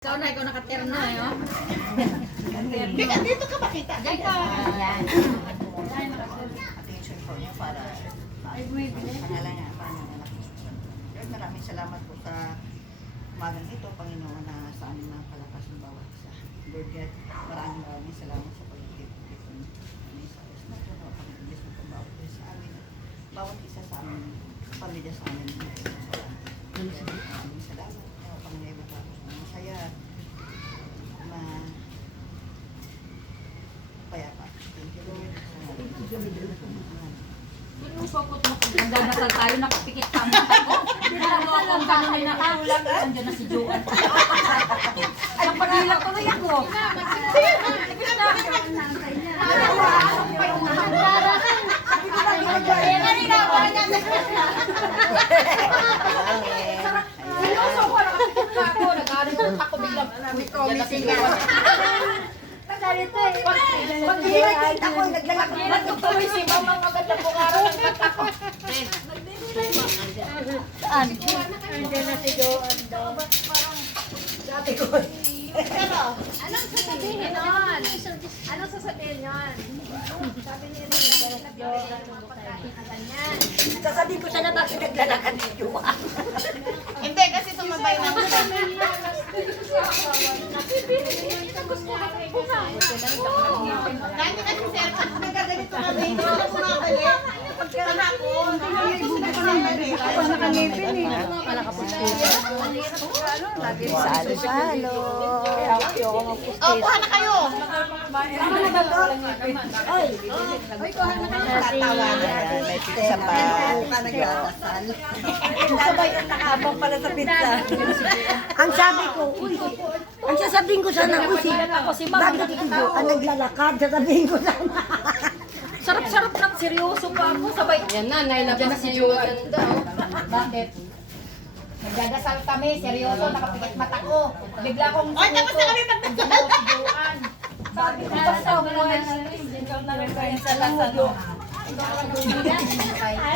Ikaw nakaterno eh, oh. Bika, dito ka makita. Diyan ka. Ayan. Attention po niyo para pangalan niya, Lord, maraming salamat po sa umagang ito, Panginoon, na sa amin na palakas ng bawat isa. Lord God, maraming salamat sa pag-ibig dito. Sa oras na ito, pag-ibig mo bawat isa sa amin. Bawat isa sa amin, pamilya sa amin. Maraming salamat. Panginoon, tapos na masaya. Payapa. Thank you, Lord. Yung sokot mo, ang dadasal tayo, nakapikit ka mo. Ginagawa ko ang gano'n na kaulang. Andiyan na si Joan. Ay, pagilang tuloy ako. Sinuso ko, nakapikit ka ako. Nag-aaral ako biglang. May promising ka. Pag-iikit ako, naglalakad. Nagtutuloy si Mama ang agad ng bungaran ng kata ko. Saan? Andiyan na si Joan daw. Sabi ko. Pero, anong sasabihin nun? Anong sasabihin nun? Sabi niya rin, naglalakad yung mga pagkain na ganyan. Sasabihin ko sana bakit naglalakad si Joan. Hindi, kasi tumabay na mo. Dahil kasi sir, pag nagkaganito kami, hindi ko kumabali. Pagkahapon, hindi ko kumabali. Ako nakangipin eh. Salo-salo. Oh, kuha na kayo. Ay, kuha na kayo. Ayan, may pizza pa. Nagdadasal. Sabay ang nakabang pala sa pizza. Ang sabi ko, uy, ang sasabihin ko sana, uy, bakit ang naglalakad? Sasabihin ko sana. Sarap-sarap lang, seryoso pa ako. Sabay, yan na, nailabas na si Joan. Bakit? Nagdadasal kami, seryoso, nakapikit mata ko. Bigla kong Ay, tapos na kami nagdadasal si Joan. Sabi ko, basta umuwan. Ikaw na rin kayo sa lasalo.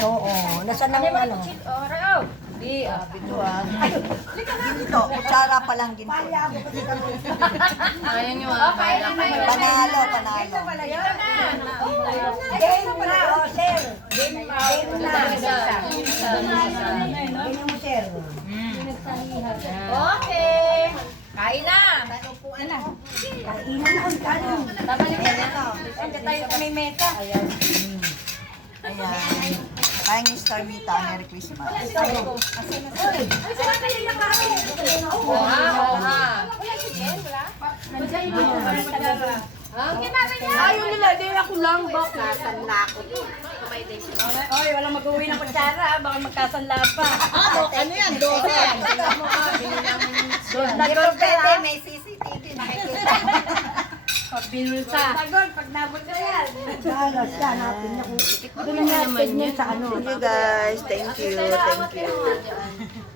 Oo, nasa nang ano. Hindi, ito Ginto, kutsara pa lang ginto. Ayaw niyo ah. Panalo, panalo. Game na, oh, sir. Game na. Game mo, sir. Okay. Kain na. Inan ako, kanin. Hindi tayo may meta. Ayan. Kain ni Star Mita, Merry Christmas. Ayaw nila, di ako lang. Bakit? Nasanla ko. Oy, walang mag-uwi ng kutsara. Baka magkasanla pa. Ano yan? Dobe. Pwede, may CCTV nakikita. Binulsa. Pag nabot ka yan. Dalas, hanapin niya kung doon natin niya sa ano. Thank you guys. Thank you. Thank you.